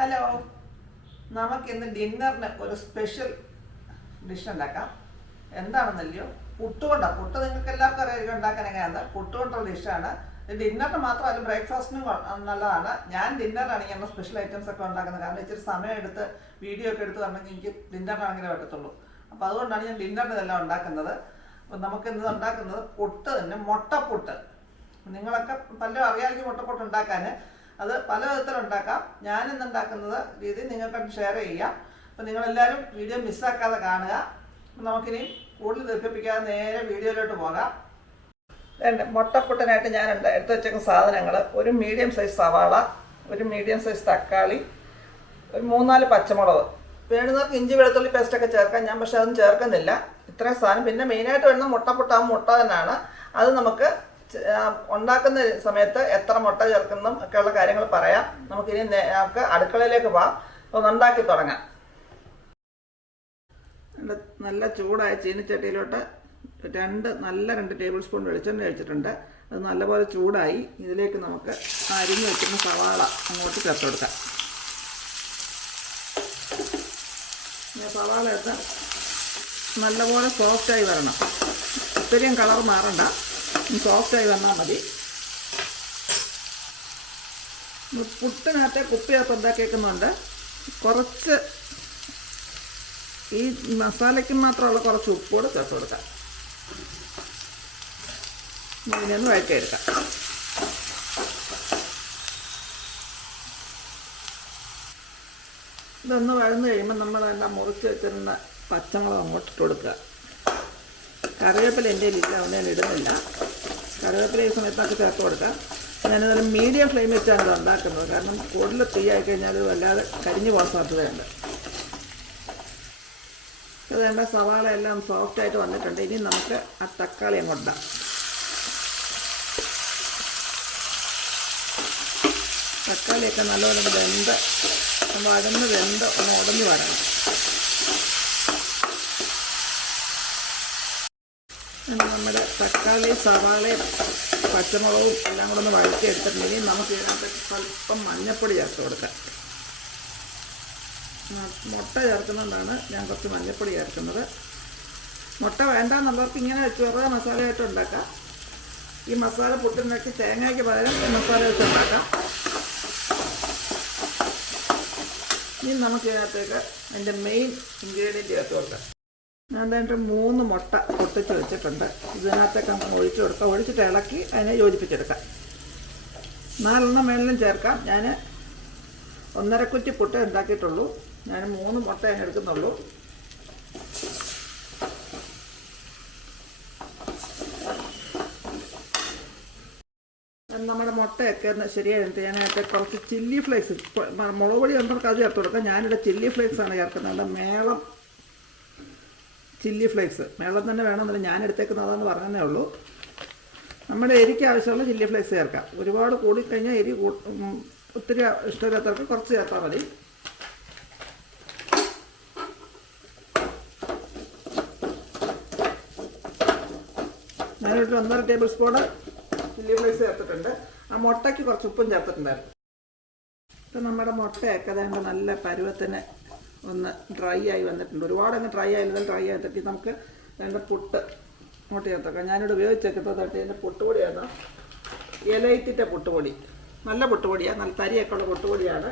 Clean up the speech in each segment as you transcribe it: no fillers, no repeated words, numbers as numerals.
Hello, നമുക്കിന്ന് ഡിന്നറിന് ഒരു special dish ഉണ്ടാക്കാം. എന്താണെന്നല്ലയോ, പുട്ടുകൊണ്ടാണ്. പുട്ട് നിങ്ങൾക്ക് എല്ലാവർക്കും അറിയാം ഉണ്ടാക്കാൻ എങ്ങനെയാണ്. പുട്ടുകൊണ്ടുള്ള ഡിഷാണ്. ഡിന്നറിന് മാത്രമല്ല, ബ്രേക്ക്ഫാസ്റ്റിനും നല്ലതാണ്. ഞാൻ ഡിന്നറാണ് ഇങ്ങനെ സ്പെഷ്യൽ ഐറ്റംസ് ഒക്കെ ഉണ്ടാക്കുന്നത്. കാരണം ഇച്ചിരി സമയം എടുത്ത് വീഡിയോ ഒക്കെ എടുത്ത് വരണമെങ്കിൽ എനിക്ക് ഡിന്നറിനാണെങ്കിലേ പറ്റത്തുള്ളൂ. അപ്പോൾ അതുകൊണ്ടാണ് ഞാൻ ഡിന്നറിന് ഇതെല്ലാം ഉണ്ടാക്കുന്നത്. അപ്പം നമുക്കിന്ന് ഉണ്ടാക്കുന്നത് പുട്ട് തന്നെ, മുട്ടപ്പുട്ട്. നിങ്ങളൊക്കെ പലരും അറിയാമെങ്കിൽ മുട്ടപ്പുട്ട് ഉണ്ടാക്കാൻ. അത് പല വിധത്തിലുണ്ടാക്കാം. ഞാനിന്ന് ഉണ്ടാക്കുന്നത് രീതി നിങ്ങൾക്ക് ഷെയർ ചെയ്യാം. അപ്പോൾ നിങ്ങളെല്ലാവരും വീഡിയോ മിസ്സാക്കാതെ കാണുക. നമുക്കിനി കൂടുതൽ ദീർഘിപ്പിക്കാതെ നേരെ വീഡിയോയിലോട്ട് പോകാം. മുട്ടപ്പുട്ടിനായിട്ട് ഞാൻ എടുത്ത് വെച്ചേക്കുന്ന സാധനങ്ങൾ: ഒരു മീഡിയം സൈസ് സവാള, ഒരു മീഡിയം സൈസ് തക്കാളി, ഒരു 3-4 പച്ചമുളക്. വേണ്ടുന്നവർക്ക് ഇഞ്ചി വെളുത്തുള്ളി പേസ്റ്റൊക്കെ ചേർക്കാം. ഞാൻ പക്ഷേ അതൊന്നും ചേർക്കുന്നില്ല. ഇത്രയും സാധനം. പിന്നെ മെയിനായിട്ട് വേണ്ട മുട്ടപ്പുട്ടാകുമ്പോൾ മുട്ട തന്നെയാണ്. അത് നമുക്ക് ഉണ്ടാക്കുന്ന സമയത്ത് എത്ര മുട്ട ചേർക്കുന്നതും ഒക്കെയുള്ള കാര്യങ്ങൾ പറയാം. നമുക്കിനി നമുക്ക് അടുക്കളയിലേക്ക് പോകാം. ഒന്ന് ഉണ്ടാക്കി തുടങ്ങാം. നല്ല ചൂടായ ചീനിച്ചട്ടിയിലോട്ട് 2 ടേബിൾ സ്പൂൺ വെളിച്ചെണ്ണ ഒഴിച്ചിട്ടുണ്ട്. അത് നല്ലപോലെ ചൂടായി. ഇതിലേക്ക് നമുക്ക് അരിഞ്ഞ് വെക്കുന്ന സവാള അങ്ങോട്ട് ചേർത്ത് കൊടുക്കാം. സവാള എടുത്ത് നല്ലപോലെ സോഫ്റ്റായി വരണം. ഒത്തിരിയും കളർ മാറണ്ട, സോഫ്റ്റായി വന്നാൽ മതി. പുട്ടിനകത്തെ കുപ്പിയൊക്കെ ഉണ്ടാക്കിയേക്കുന്നുണ്ട്. കുറച്ച് ഈ മസാലയ്ക്ക് മാത്രമുള്ള കുറച്ച് ഉപ്പ് കൂടെ ചേർത്ത് കൊടുക്കാം. ഇതിനൊന്ന് വഴറ്റിയെടുക്കാം. ഇതൊന്ന് വഴന്ന് കഴിയുമ്പോൾ നമ്മളെല്ലാം മുറിച്ച് വെച്ചിരുന്ന പച്ചമുളക് അങ്ങോട്ട് ഇട്ട് കൊടുക്കുക. കറിവേപ്പില എൻ്റെ ഇല്ല, അതുകൊണ്ട് ഞാൻ ഇടുന്നില്ല. കറിവേപ്പില ഈ സമയത്തൊക്കെ ചേർത്ത് കൊടുക്കാം. ഞാനതൊരു മീഡിയം ഫ്ലെയിം വെച്ചാണ് ഇത് ഉണ്ടാക്കുന്നത്. കാരണം കൂടുതൽ തീ ആയിക്കഴിഞ്ഞാൽ വല്ലാതെ കരിഞ്ഞു പോകാൻ സാധ്യതയുണ്ട്. അത് വേണ്ട, സവാള എല്ലാം സോഫ്റ്റായിട്ട് വന്നിട്ടുണ്ട്. ഇനി നമുക്ക് ആ തക്കാളി അങ്ങോട്ട് ഇടാം. തക്കാളിയൊക്കെ നല്ലപോലെ വെന്ത് വഴന്ന് വെന്ത് ഒന്ന് ഉടഞ്ഞു വരണം. നമ്മുടെ തക്കാളി, സവാളയും പച്ചമുളകും എല്ലാം കൂടെ ഒന്ന് വഴറ്റി എടുത്തിട്ടുണ്ടെങ്കിൽ നമുക്ക് ഇതിനകത്ത് സ്വല്പം മഞ്ഞൾപ്പൊടി ചേർത്ത് കൊടുക്കാം. മുട്ട ചേർക്കുന്നതുകൊണ്ടാണ് ഞാൻ കുറച്ച് മഞ്ഞൾപ്പൊടി ചേർക്കുന്നത്. മുട്ട വേണ്ടാന്നുള്ളവർക്ക് ഇങ്ങനെ വെറുതെ മസാലയായിട്ട് ഉണ്ടാക്കാം. ഈ മസാല പുട്ടുണ്ടാക്കി തേങ്ങയ്ക്ക് പകരം മസാല വെച്ച് ഉണ്ടാക്കാം. ഇനി നമുക്ക് ഇതിനകത്തേക്ക് അതിൻ്റെ മെയിൻ ഇൻഗ്രീഡിയൻറ്റ് ചേർത്ത് കൊടുക്കാം. ഞാൻ അതിൻ്റെ 3 മുട്ട പൊട്ടിച്ച് വെച്ചിട്ടുണ്ട്. ഇതിനകത്തേക്ക് നമുക്ക് ഒഴിച്ച് കൊടുക്കാം. ഒഴിച്ചിട്ട് ഇളക്കി അതിനെ യോജിപ്പിച്ചെടുക്കാം. 4 മേളിലും ചേർക്കാം. ഞാൻ 1.5 കുറ്റി പുട്ട് ഉണ്ടാക്കിയിട്ടുള്ളൂ. ഞാൻ 3 മുട്ട അതിന് എടുക്കുന്നുള്ളൂ. നമ്മുടെ മുട്ടയൊക്കെ ശരിയായിട്ട് ഞാനതിനകത്ത് കുറച്ച് ചില്ലി ഫ്ലേക്സ്, മുളക് പൊടി ഉണ്ടവർക്ക് അത് ചേർത്ത് കൊടുക്കാം. ഞാനിവിടെ ചില്ലി ഫ്ലേക്സാണ് ചേർക്കുന്നത്. മേളം ചില്ലി ഫ്ലേക്സ് മേളം തന്നെ വേണമെന്നില്ല, ഞാൻ എടുത്തേക്കുന്നത് അതെന്ന് പറഞ്ഞതേ ഉള്ളൂ. നമ്മുടെ എരിക്ക് ആവശ്യമുള്ള ചില്ലി ഫ്ലേക്സ് ചേർക്കാം. ഒരുപാട് കൂടിക്കഴിഞ്ഞാൽ എരി ഒത്തിരി ഇഷ്ടമില്ലാത്തവർക്ക് കുറച്ച് ചേർത്താൽ മതി. ഞാനൊരു 1.5 ടേബിൾ സ്പൂണ് ചില്ലി ഫ്ലേക്സ് ചേർത്തിട്ടുണ്ട്. ആ മുട്ടയ്ക്ക് കുറച്ച് ഉപ്പും ചേർത്തിട്ടുണ്ടായിരുന്നു. ഇപ്പം നമ്മുടെ മുട്ടയൊക്കെ അതുകൊണ്ട് നല്ല പരുവത്തിന് ഒന്ന് ഡ്രൈ ആയി വന്നിട്ടുണ്ട്. ഒരുപാട് അങ്ങ് ഡ്രൈ ആയില്ല, ഡ്രൈ ആയിട്ട് നമുക്ക് അതിൻ്റെ പുട്ട് അങ്ങോട്ട് ചേർത്തേക്കാം. ഞാനിവിടെ ഉപയോഗിച്ചേക്കുന്നത് ഇതിൻ്റെ പുട്ടുപൊടിയാണ്. ഇലയിറ്റിൻ്റെ പുട്ടുപൊടി, നല്ല പുട്ടുപൊടിയാണ്. നല്ല തരിയൊക്കെ ഉള്ള പുട്ടുപൊടിയാണ്.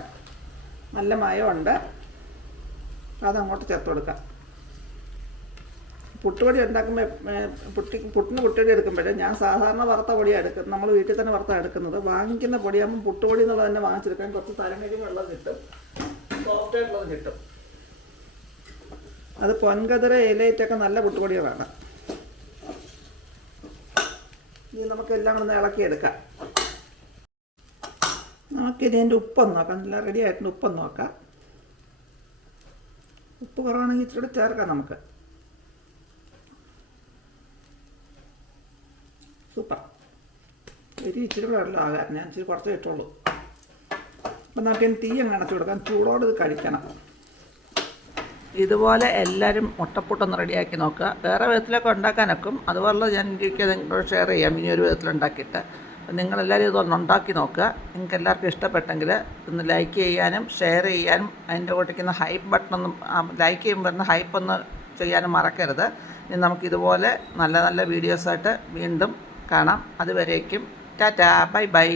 നല്ല മയമുണ്ട്. അതങ്ങോട്ട് ചേർത്ത് കൊടുക്കാം. പുട്ടുപൊടി ഉണ്ടാക്കുമ്പോൾ പുട്ടിന് പുട്ടുപൊടി എടുക്കുമ്പോഴേ ഞാൻ സാധാരണ വറുത്ത പൊടിയാണ് എടുക്കുന്നത്. നമ്മൾ വീട്ടിൽ തന്നെ വറുത്താണ് എടുക്കുന്നത്. വാങ്ങിക്കുന്ന പൊടിയാകുമ്പോൾ പുട്ടുപൊടി എന്നുള്ളത് തന്നെ വാങ്ങിച്ചെടുക്കാൻ കുറച്ച് തലങ്ങയും വെള്ളം കിട്ടും, സോഫ്റ്റായിട്ടുള്ളത് കിട്ടും. അത് പൊൻകതിര, ഇലയിറ്റൊക്കെ നല്ല പുട്ടുപൊടികളാണ്. ഇനി നമുക്കെല്ലാം ഒന്ന് ഇളക്കിയെടുക്കാം. നമുക്കിതിൻ്റെ ഉപ്പൊന്ന് നോക്കാം. നല്ല റെഡി ആയിട്ടുണ്ട്. ഉപ്പൊന്ന് നോക്കാം. ഉപ്പ് കുറവാണെങ്കിൽ ഇച്ചിരി ചേർക്കാം നമുക്ക്. സൂപ്പർ. ഇച്ചിരി വെള്ളം ആകാൻ ഞാൻ ഇച്ചിരി കുറച്ച് ഇട്ടുള്ളൂ. അപ്പം നമുക്കിനി തീ അങ്ങ് അടച്ചു കൊടുക്കാം. ചൂടോട് ഇത് കഴിക്കണം. ഇതുപോലെ എല്ലാവരും മുട്ടപ്പുട്ടൊന്ന് റെഡിയാക്കി നോക്കുക. വേറെ വിധത്തിലൊക്കെ ഉണ്ടാക്കാനൊക്കും. അതുപോലെ ഞാൻ എനിക്ക് നിങ്ങളോട് ഷെയർ ചെയ്യാം ഇനി ഒരു വിധത്തിലുണ്ടാക്കിയിട്ട്. നിങ്ങളെല്ലാവരും ഇതൊന്ന് ഉണ്ടാക്കി നോക്കുക. നിങ്ങൾക്ക് എല്ലാവർക്കും ഇഷ്ടപ്പെട്ടെങ്കിൽ ഒന്ന് ലൈക്ക് ചെയ്യാനും ഷെയർ ചെയ്യാനും അതിൻ്റെ കൂട്ടിക്കുന്ന ഹൈപ്പ് ബട്ടണൊന്നും ലൈക്ക് ചെയ്യുമ്പോൾ വരുന്ന ഹൈപ്പൊന്ന് ചെയ്യാനും മറക്കരുത്. ഇനി നമുക്കിതുപോലെ നല്ല നല്ല വീഡിയോസായിട്ട് വീണ്ടും കാണാം. അതുവരേക്കും ടാറ്റാ, ബൈ ബൈ.